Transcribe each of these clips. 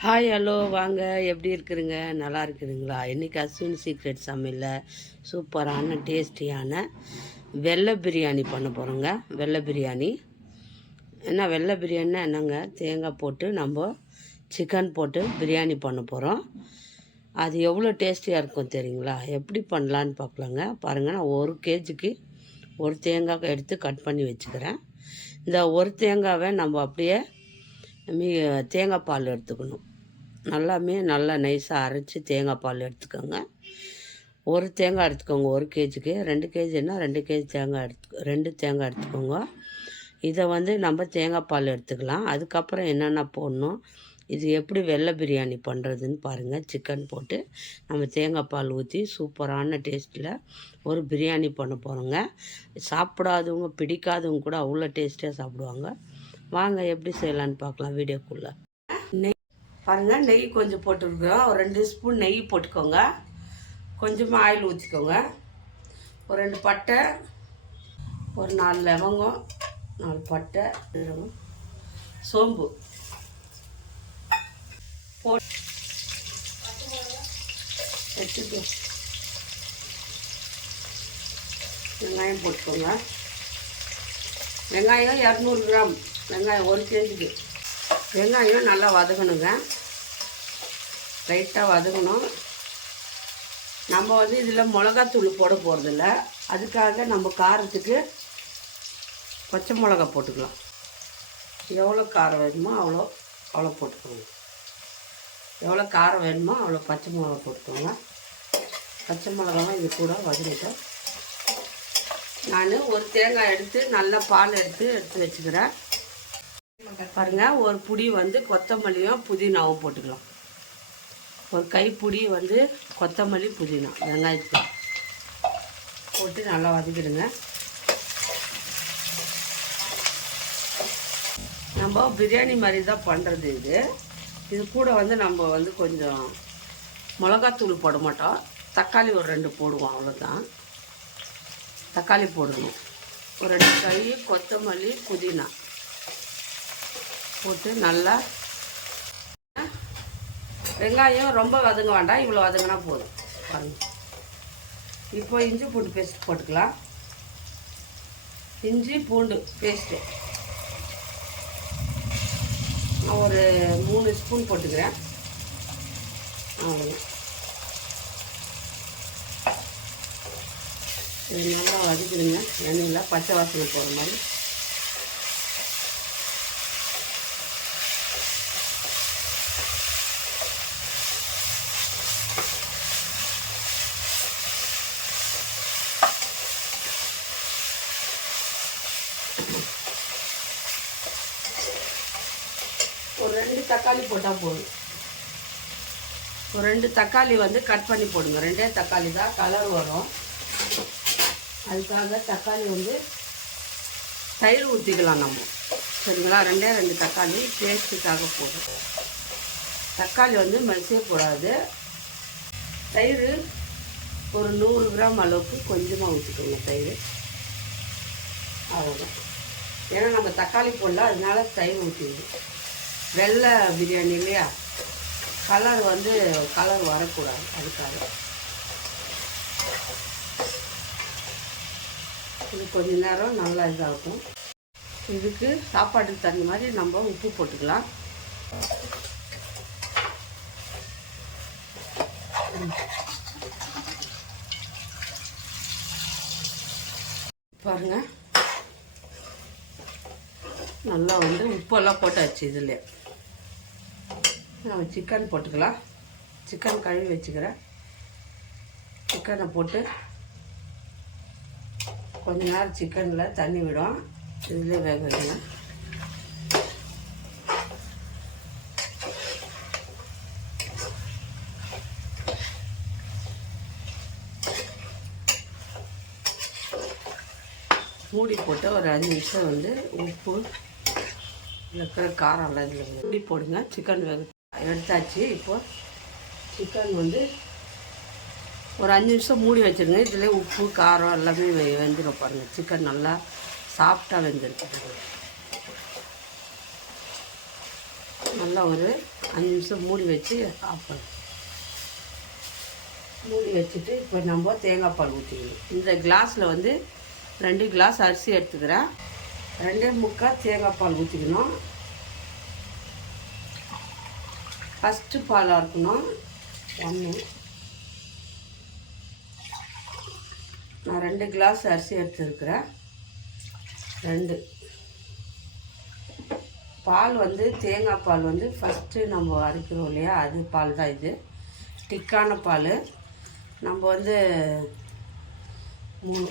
Hi hello வாங்க, எப்படி இருக்குதுங்க? நல்லா இருக்குதுங்களா? இன்றைக்கி அஸ்வின் சீக்ரெட் சமையலில் சூப்பரான டேஸ்டியான வெள்ளை பிரியாணி பண்ண போகிறோங்க. வெள்ளை பிரியாணி வெள்ளை பிரியாணினா என்னங்க, தேங்காய் போட்டு நம்ம சிக்கன் போட்டு பிரியாணி பண்ண போகிறோம். அது எவ்வளோ டேஸ்டியாக இருக்கும் தெரியுங்களா? எப்படி பண்ணலான்னு பார்க்கலாங்க. பாருங்கள், நான் 1 கேஜிக்கு ஒரு தேங்காய் எடுத்து கட் பண்ணி வச்சுக்கிறேன். இந்த ஒரு தேங்காவை நம்ம அப்படியே தேங்காய் பால் எடுத்துக்கணும். நல்லா நைஸாக அரைச்சி தேங்காய் பால் எடுத்துக்கோங்க. ஒரு தேங்காய் எடுத்துக்கோங்க 1 கேஜிக்கு. 2 கேஜின்னா 2 கேஜி தேங்காய் 2 தேங்காய் எடுத்துக்கோங்க. இதை நம்ம தேங்காய் பால் எடுத்துக்கலாம். அதுக்கப்புறம் என்னென்ன போடணும், இது எப்படி வெள்ளை பிரியாணி பண்ணுறதுன்னு பாருங்கள். சிக்கன் போட்டு நம்ம தேங்காய் பால் ஊற்றி சூப்பரான டேஸ்ட்டில் ஒரு பிரியாணி பண்ண போகிறோங்க. சாப்பிடாதவங்க பிடிக்காதவங்க கூட அவ்வளோ டேஸ்ட்டாக சாப்பிடுவாங்க. வாங்க எப்படி செய்யலான்னு பார்க்கலாம் வீடியோக்குள்ளே. நெய் பாருங்கள், நெய் கொஞ்சம் போட்டுருக்குறோம். ஒரு 2 ஸ்பூன் நெய் போட்டுக்கோங்க. கொஞ்சமாக ஆயில் ஊற்றிக்கோங்க. ஒரு 2 பட்டை, ஒரு 4 லவங்கம், 4 பட்டை, சோம்பு போட்டு வச்சுட்டு வெங்காயம் போட்டுக்கோங்க. வெங்காயம் 200 கிராம் வெங்காயம் 1 கேஜிக்கு. வெங்காயம் நல்லா வதக்கணுங்க, லைட்டாக வதக்கணும். நம்ம இதில் மிளகாத்தூள் போட போகிறதில்ல. அதுக்காக நம்ம காரத்துக்கு பச்சை மிளகா போட்டுக்கலாம். எவ்வளோ காரம் வேணுமோ அவ்வளோ போட்டுக்கோங்க. எவ்வளோ காரம் வேணுமோ அவ்வளோ பச்சை மிளகா போட்டுக்கோங்க. பச்சை மிளகாவும் இது கூட வதக்கிட்டோம். நான் ஒரு தேங்காய் எடுத்து நல்லா பால் எடுத்து வச்சுக்கிறேன். பாருங்கள், ஒரு புடி கொத்தமல்லியும் புதினாவும் போட்டுக்கலாம். ஒரு கைப்பிடி கொத்தமல்லி புதினா வெங்காயத்தை போட்டு நல்லா வதக்கிடுங்க. நம்ம பிரியாணி மாதிரி தான் பண்ணுறது. இது கூட நம்ம கொஞ்சம் மிளகாத்தூள் போட மாட்டோம். தக்காளி ஒரு 2 போடுவோம், அவ்வளோதான். தக்காளி போடணும். ஒரு 2 கை கொத்தமல்லி புதினா போட்டு நல்லா, வெங்காயம் ரொம்ப வதங்க வேண்டாம், இவ்வளோ வதங்கினா போதும். பாருங்கள், இப்போ இஞ்சி பூண்டு பேஸ்ட் போட்டுக்கலாம். இஞ்சி பூண்டு பேஸ்ட்டு நான் ஒரு 3 ஸ்பூன் போட்டுக்கிறேன். அவ்வளோ இது நல்லா வதக்கிடுங்க. எண்ணெயில் பச்சை வாசனை போகிற மாதிரி. ஒரு 2 தக்காளி போட்டால் போதும். ஒரு 2 தக்காளி கட் பண்ணி போடுங்க. 2 தக்காளி தான் கலர் வரும். அதுக்காக தக்காளி தயிர் ஊற்றிக்கலாம் நம்ம, சரிங்களா? 2 தக்காளி டேஸ்ட்டுக்காக போடும். தக்காளி மசியக்கூடாது. தயிர் ஒரு 100 கிராம் அளவுக்கு கொஞ்சமாக ஊற்றிக்கோங்க. தயிர் அவ்வளோதான். ஏன்னா நம்ம தக்காளி போடல, அதனால தயிர் ஊற்றிடுவோம். வெள்ளை பிரியாணி இல்லையா, கலர் வரக்கூடாது. அதுக்காக இது கொஞ்ச நேரம் நல்லா இதாகும். இதுக்கு சாப்பாட்டுக்கு தகுந்த மாதிரி நம்ம உப்பு போட்டுக்கலாம். பாருங்கள், நல்லா உப்பெல்லாம் போட்டாச்சு. இதில் நம்ம சிக்கன் போட்டுக்கலாம். சிக்கன் கழுவி வச்சுக்கிறேன். சிக்கனை போட்டு கொஞ்ச நேரம் சிக்கனில் தண்ணி விடும். இதில் வேக வைங்க. மூடி போட்டு ஒரு 5 நிமிஷம் உப்பு இருக்கிற காரம் எல்லாம் இதில் மூடி போடுங்க. சிக்கன் எடுத்தாச்சு. இப்போது சிக்கன் ஒரு 5 நிமிஷம் மூடி வச்சுருங்க. இதில் உப்பு காரம் எல்லாமே வெந்துடும். பாருங்கள், சிக்கன் நல்லா சாஃப்டாக வெந்துருக்கு. நல்லா ஒரு 5 நிமிஷம் மூடி வச்சு ஆஃப் பண்ணணும். மூடி வச்சுட்டு இப்போ நம்ம தேங்காய் பால் ஊற்றிக்கணும். இந்த கிளாஸில் வந்து 2 கிளாஸ் அரிசி எடுத்துக்கிறேன். 2.25 தேங்காய் பால் ஊற்றிக்கணும். ஃபஸ்ட்டு பாலாக இருக்கணும். 1 நான் 2 கிளாஸ் அரிசி எடுத்துருக்கிறேன். 2 பால் வந்து தேங்காய் பால் வந்து ஃபஸ்ட்டு நம்ம அரைக்கிறோம் இல்லையா, அது பால் தான் இது. திக்கான பால். நம்ம வந்து 3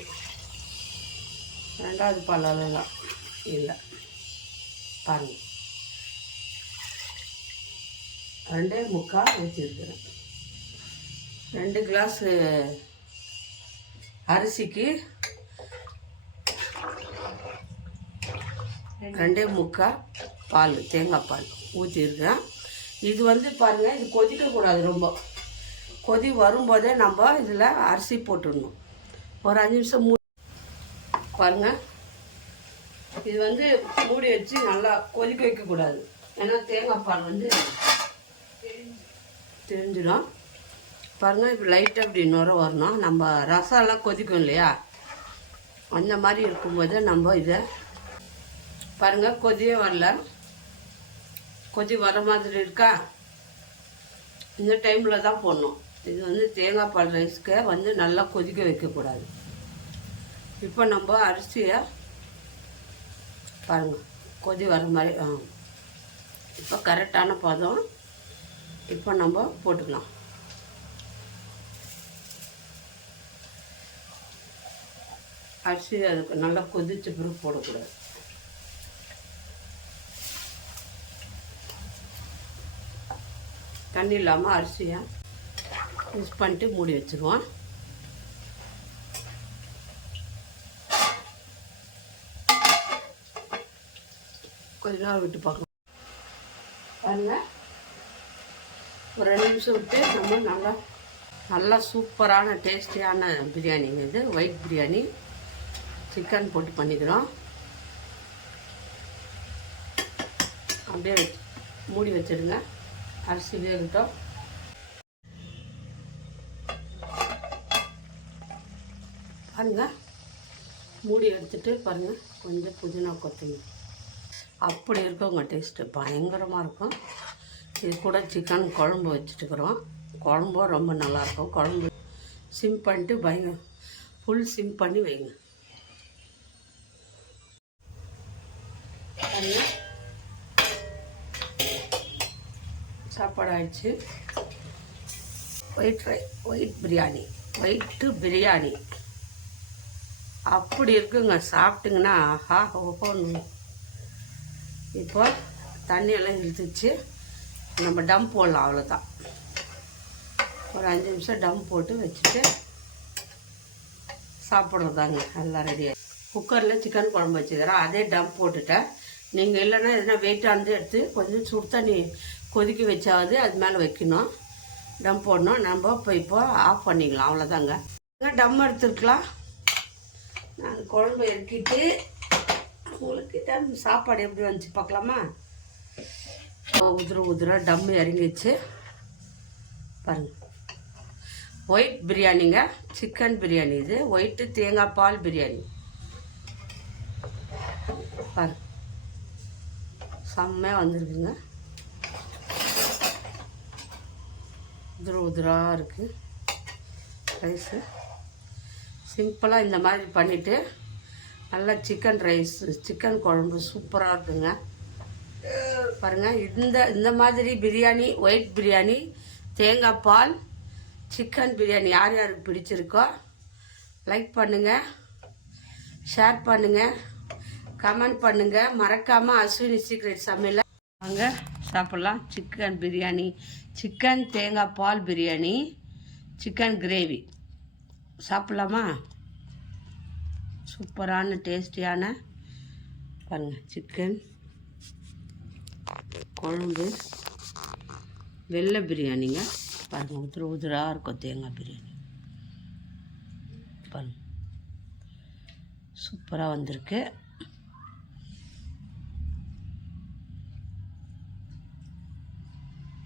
2வது பால் அளவுலாம் இல்லை பாருங்கள். 2.25 ஊற்றிருக்கிறேன். 2 கிளாஸு அரிசிக்கு 2.25 பால் தேங்காய் பால் ஊற்றிருக்கேன். இது வந்து பாருங்கள், இது கொதிக்கக்கூடாது. ரொம்ப கொதி வரும்போதே நம்ம இதில் அரிசி போட்டுடணும். ஒரு 5 நிமிஷம் பாருங்கள். இது வந்து மூடி வச்சு நல்லா கொதிக்க வைக்கக்கூடாது. ஏன்னா தேங்காய் பால் வந்து தெரிஞ்சிடும். பாருங்கள், இப்போ லைட்டாக இப்படி நுர வரணும். நம்ம ரசம்லாம் கொதிக்கும் இல்லையா, அந்த மாதிரி இருக்கும்போது நம்ம இதை பாருங்கள், கொதியே வரல. கொதி வர மாதிரி இருக்கா, இந்த டைமில் தான் போடணும். இது வந்து தேங்காய் பால் ரைஸ்க்கு வந்து நல்லா கொதிக்க வைக்கக்கூடாது. இப்போ நம்ம அரிசியை பாருங்கள், கொதி வர மாதிரி இப்போ கரெக்டான பதம். இப்போ நம்ம போட்டுக்கலாம். அரிசி அதுக்கு நல்லா கொதிச்ச பிறகு போடக்கூடாது. தண்ணி இல்லாமல் அரிசியை மிக்ஸ் பண்ணிட்டு மூடி வச்சுருவோம். கொஞ்ச நேரம் விட்டு பார்க்கலாம். பாருங்கள், ஒரு 2 நிமிஷம் விட்டு நம்ம நல்லா சூப்பரான டேஸ்டியான பிரியாணிங்க. இது ஒயிட் பிரியாணி சிக்கன் போட்டு பண்ணிக்கிறோம். அப்படியே மூடி வச்சிடுங்க, அரிசி வேகட்டும். பாருங்கள், மூடி எடுத்துட்டு பாருங்கள், கொஞ்சம் புதினா கொத்தமல்லி. அப்படி இருக்கவங்க டேஸ்ட்டு பயங்கரமாக இருக்கும். இது கூட சிக்கன் குழம்பு வச்சுட்டுக்கிறோம். குழம்பும் ரொம்ப நல்லாயிருக்கும். குழம்பு சிம் பண்ணிட்டு ஃபுல் சிம் பண்ணி வைங்க. சாப்பாடு ஆயிடுச்சு. ஒயிட் பிரியாணி அப்படி இருக்குங்க. சாப்பிட்டுங்கன்னா ஆஹா ஓஹோன்னு. இப்போ தண்ணியெல்லாம் இழுத்துச்சு. நம்ம டம் போடலாம், அவ்வளோதான். ஒரு 5 நிமிஷம் டம் போட்டு வச்சுட்டு சாப்பிட்றதாங்க. எல்லாம் ரெடியாக குக்கரில் சிக்கன் குழம்பு வச்சுக்கிறேன். அதே டம் போட்டுட்டேன். நீங்கள் இல்லைன்னா எதுனா வெயிட்டானது எடுத்து கொஞ்சம் சுடு தண்ணி கொதிக்க வச்சாவது அது மேலே வைக்கணும். டம் போடணும். நம்ம இப்போ ஆஃப் பண்ணிக்கலாம், அவ்வளோதாங்க. டம் எடுத்துருக்கலாம். நான் குழம்பு இறக்கிட்டு உங்கள்கிட்ட சாப்பாடு எப்படி வந்துச்சு பார்க்கலாமா? உதிர டம் இறங்கிச்சு பாருங்கள். ஒயிட் பிரியாணிங்க, சிக்கன் பிரியாணி. இது ஒயிட்டு தேங்காய் பால் பிரியாணி. பாருங்க, செம்மையாக வந்திருக்குங்க. உதிராக இருக்குது ரைஸு. சிம்பிளாக இந்த மாதிரி பண்ணிவிட்டு நல்லா சிக்கன் குழம்பு சூப்பராக இருக்குங்க. பாருங்கள், இந்த மாதிரி பிரியாணி, ஒயிட் பிரியாணி, தேங்காய் பால் சிக்கன் பிரியாணி யார் யாருக்கு பிடிச்சிருக்கோ லைக் பண்ணுங்கள், ஷேர் பண்ணுங்கள், கமெண்ட் பண்ணுங்கள். மறக்காமல் அஸ்வினி சீக்ரெட் சமையலை வாங்க சாப்பிட்லாம். சிக்கன் பிரியாணி, சிக்கன் தேங்காய் பால் பிரியாணி, சிக்கன் கிரேவி சாப்பிட்லாமா? சூப்பரான டேஸ்டியான பாருங்கள் சிக்கன் குழம்பு, வெள்ளை பிரியாணிங்க. பாருங்கள், உதிராக இருக்கும் தேங்காய் பிரியாணி. பாருங்கள், சூப்பராக வந்திருக்கு.